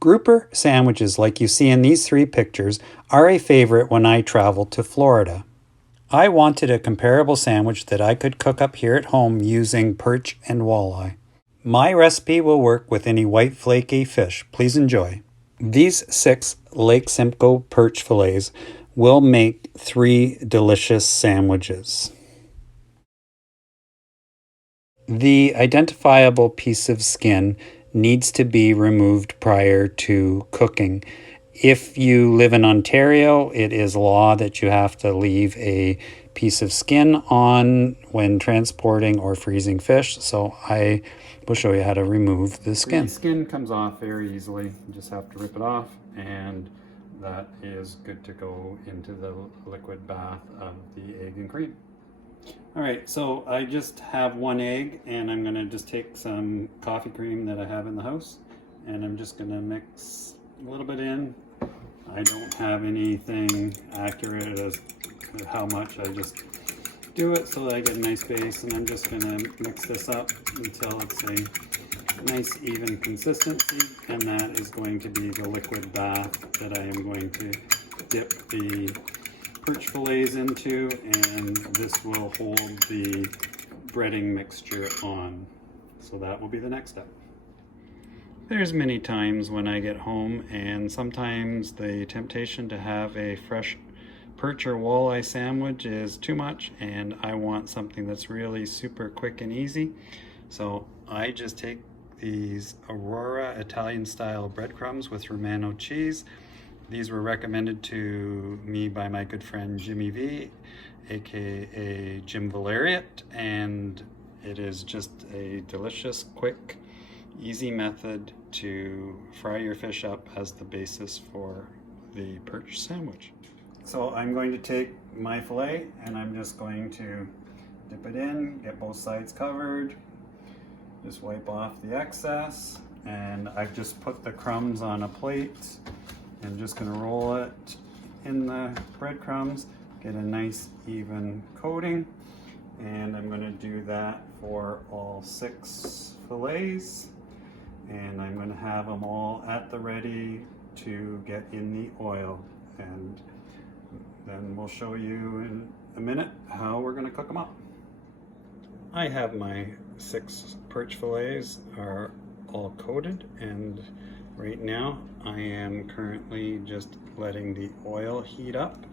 Grouper sandwiches like you see in these 3 pictures are a favorite when I travel to Florida. I wanted a comparable sandwich that I could cook up here at home using perch and walleye. My recipe will work with any white flaky fish. Please enjoy. These 6 Lake Simcoe perch fillets will make 3 delicious sandwiches. The identifiable piece of skin needs to be removed prior to cooking. If you live in Ontario, it is law that you have to leave a piece of skin on when transporting or freezing fish. So I will show you how to remove the skin. The skin comes off very easily. You just have to rip it off, and that is good to go into the liquid bath of the egg and cream. All right, so I just have 1 egg, and I'm gonna just take some coffee cream that I have in the house, and I'm just gonna mix a little bit in. I don't have anything accurate as to how much. I just do it so that I get a nice base, and I'm just gonna mix this up until it's a nice even consistency, and that is going to be the liquid bath that I am going to dip the perch fillets into, and this will hold the breading mixture on. So that will be the next step. There's many times when I get home, and sometimes the temptation to have a fresh perch or walleye sandwich is too much, and I want something that's really super quick and easy. So I just take these Aurora Italian style breadcrumbs with Romano cheese. These were recommended to me by my good friend Jimmy V, aka Jim Valeriot, and it is just a delicious, quick, easy method to fry your fish up as the basis for the perch sandwich. So I'm going to take my fillet, and I'm just going to dip it in, get both sides covered, just wipe off the excess, and I've just put the crumbs on a plate. I'm just going to roll it in the breadcrumbs, get a nice even coating, and I'm going to do that for all 6 fillets, and I'm going to have them all at the ready to get in the oil, and then we'll show you in a minute how we're going to cook them up. I have my 6 perch fillets are all coated, and right now I am currently just letting the oil heat up,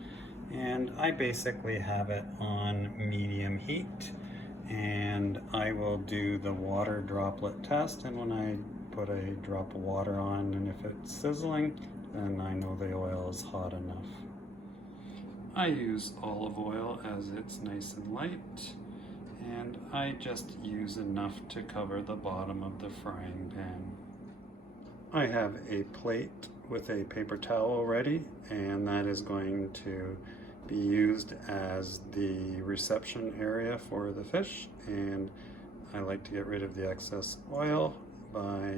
and I basically have it on medium heat, and I will do the water droplet test, and when I put a drop of water on and if it's sizzling, then I know the oil is hot enough. I use olive oil as it's nice and light, and I just use enough to cover the bottom of the frying pan. I have a plate with a paper towel ready, and that is going to be used as the reception area for the fish, and I like to get rid of the excess oil by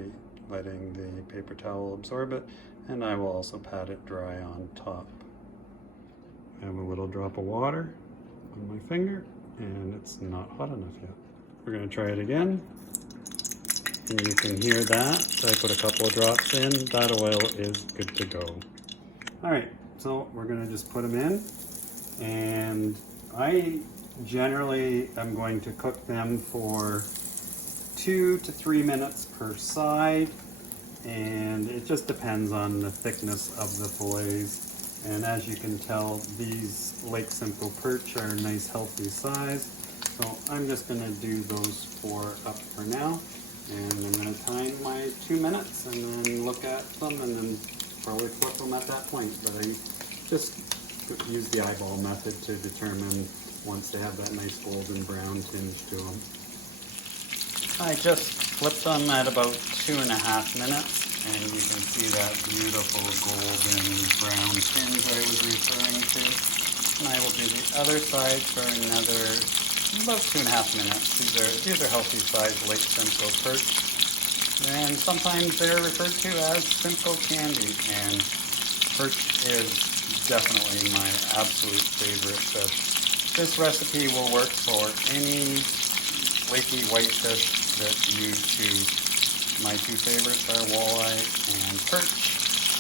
letting the paper towel absorb it, and I will also pat it dry on top. I have a little drop of water on my finger, and it's not hot enough yet. We're going to try it again. And you can hear that. I put a couple of drops in. That oil is good to go. All right, so we're gonna just put them in. And I generally am going to cook them for 2 to 3 minutes per side. And it just depends on the thickness of the fillets. And as you can tell, these Lake Simcoe perch are a nice healthy size. So I'm just gonna do those 4 up for now. And I'm going to time my 2 minutes and then look at them and then probably flip them at that point. But I just use the eyeball method to determine once they have that nice golden brown tinge to them. I just flipped them at about 2.5 minutes, and you can see that beautiful golden brown tinge I was referring to. And I will do the other side for another about 2.5 minutes. These are healthy sized Lake Simcoe perch, and sometimes they're referred to as Simcoe candy. And perch is definitely my absolute favorite fish. This recipe will work for any flaky whitefish that you choose. my two favorites are walleye and perch.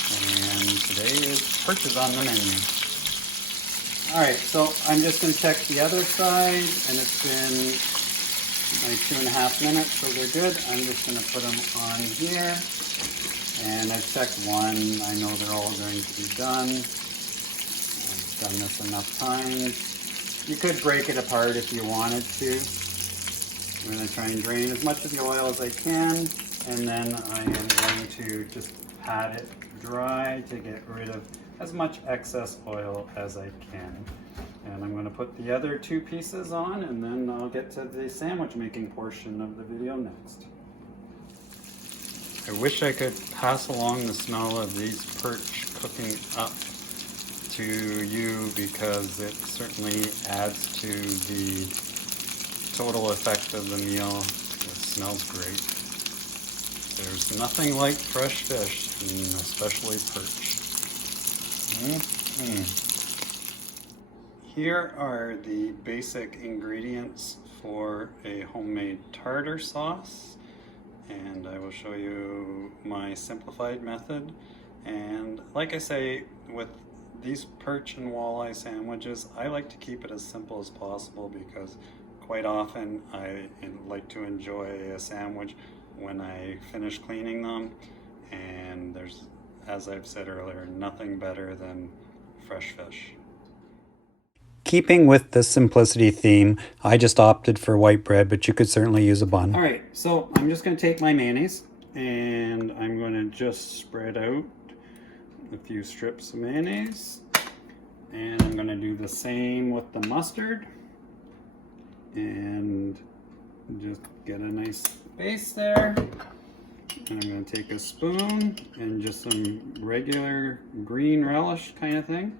And today perch is on the menu. All right, so I'm just going to check the other side, and it's been like 2.5 minutes, so they're good. I'm just going to put them on here, and I've checked one. I know they're all going to be done. I've done this enough times. You could break it apart if you wanted to. I'm going to try and drain as much of the oil as I can, and then I am going to just pat it dry to get rid of as much excess oil as I can. And I'm going to put the other two pieces on, and then I'll get to the sandwich making portion of the video next. I wish I could pass along the smell of these perch cooking up to you, because it certainly adds to the total effect of the meal. It smells great. There's nothing like fresh fish, and especially perch. Here are the basic ingredients for a homemade tartar sauce, and I will show you my simplified method. And like I say, with these perch and walleye sandwiches, I like to keep it as simple as possible, because quite often I like to enjoy a sandwich when I finish cleaning them, and there's, as I've said earlier, nothing better than fresh fish. Keeping with the simplicity theme, I just opted for white bread, but you could certainly use a bun. All right, so I'm just going to take my mayonnaise, and I'm going to just spread out a few strips of mayonnaise, and I'm going to do the same with the mustard, and just get a nice base there. And I'm going to take a spoon and just some regular green relish kind of thing.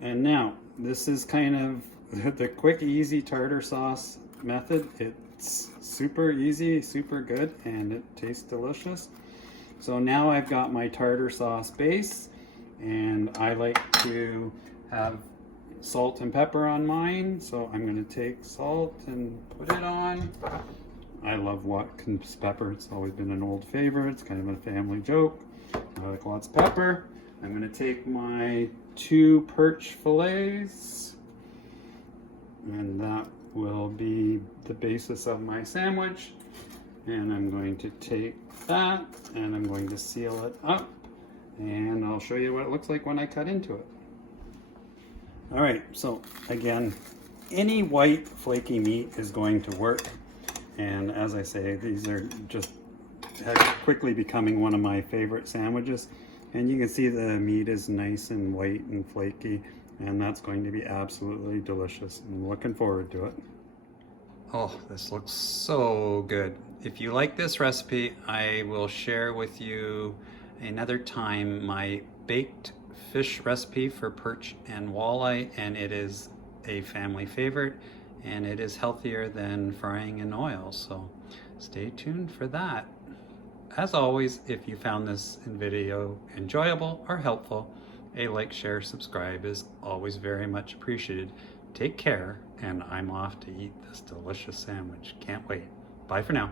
And now, this is kind of the quick, easy tartar sauce method. It's super easy, super good, and it tastes delicious. So now I've got my tartar sauce base, and I like to have salt and pepper on mine. So I'm going to take salt and put it on. I love Watkins pepper. It's always been an old favorite. It's kind of a family joke. I like lots of pepper. I'm going to take my 2 perch fillets, and that will be the basis of my sandwich. And I'm going to take that, and I'm going to seal it up, and I'll show you what it looks like when I cut into it. All right, so again, any white flaky meat is going to work. And as I say, these are just quickly becoming one of my favorite sandwiches. And you can see the meat is nice and white and flaky, and that's going to be absolutely delicious. I'm looking forward to it. Oh, this looks so good. If you like this recipe, I will share with you another time my baked fish recipe for perch and walleye, and it is a family favorite, and it is healthier than frying in oil, so stay tuned for that. As always, if you found this video enjoyable or helpful, a like, share, subscribe is always very much appreciated. Take care, and I'm off to eat this delicious sandwich. Can't wait. Bye for now.